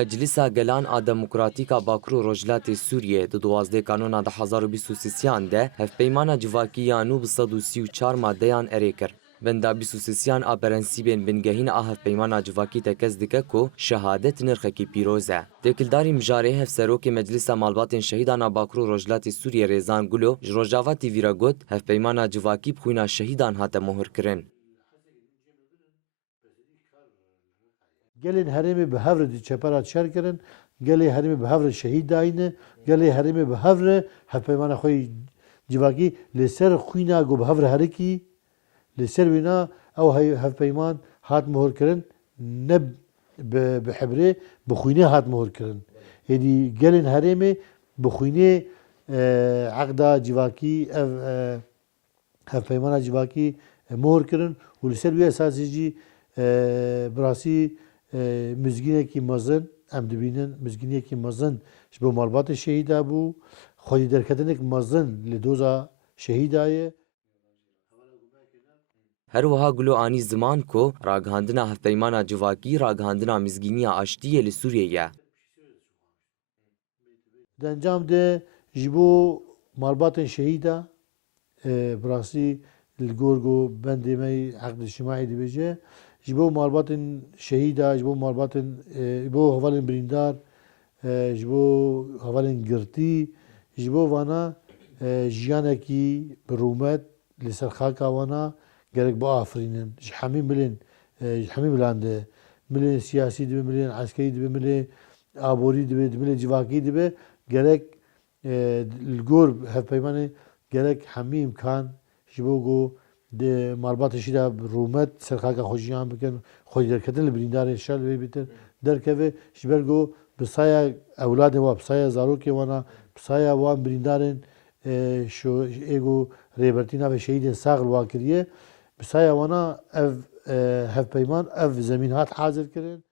مجلسا گلان آ دموکراتیکا باکرو روجلات سوریه د 12 کانونا د 2023 ده هفپیمانا جواکی یانو ب 134 مادهان اریکر بندا 23 آ پرنسیبن بنگهین آ هفپیمانا جواکی تکز دکه کو شهادت نرخه کی پیروزه دکلداری مجاره هف سروک مجلسا مالبات شهیدان باکرو روجلات سوریه ریزان گلو جروجاوا تی ویرا گوت هفپیمانا جواکی بخوینا شهیدان هات مهر کرن gelên herêmê bi hev re di çepera çer kirin, gelê herêmê bi hev re şehîd dayîne, gelê herêmê bi hev re hevpeymana xwe civakî li ser xwîna got bi hev re herekî, li ser wêna ew hevpeyman hat mihor kirin, ne bi hebrê bi xwînê hat mihor kirin. Êdî gelên herêmê bi xwînê eqda civakî ev hevpeymana civakî mihor kirin û li ser wî esasî jî bi rastî mizgînekî mezin em dibînin mizgîniyekî mezin ji bo malbatê şehîda bû, xwedî derketinek mezin li doza şehîda ye. هر وها گلو آنی زمان کو راگهاندنا هفپیمانا جواکی راگهاندنا مزگینیا آشتیه لی سوریه یه. Di encam de ji bo malbatên şehîda bi rastî li gor got bendê me Eqd Îctimai dibêje ji bo malbatên şehîda ji bo malbatên ji bo hevalên birîndar ji bo hevalên girtî ji bo vana jiyanekî bi rûmet li ser xaka wana gerek biafirînin ji hemî milên ji hemî milan de milên siyasî dibe milên eskerî dibe milê aborî dibe milê civakî dibe gerek li gor hevpeymanê gerek hemî imkan ji bo got di malbatê şîda bi rûmet serxaka xwe jiyan bikin xwedî derketin li birîndarên şer li vê bîtin derkeve ji ber got bi saya ewladên wan bi saya zarokên wan bi saya wan birîndarên êgo rêbertîna ve şehîdên sax li wan kiriye bi saya wana ev hevpeyman ev zemîn hat hazir kirin.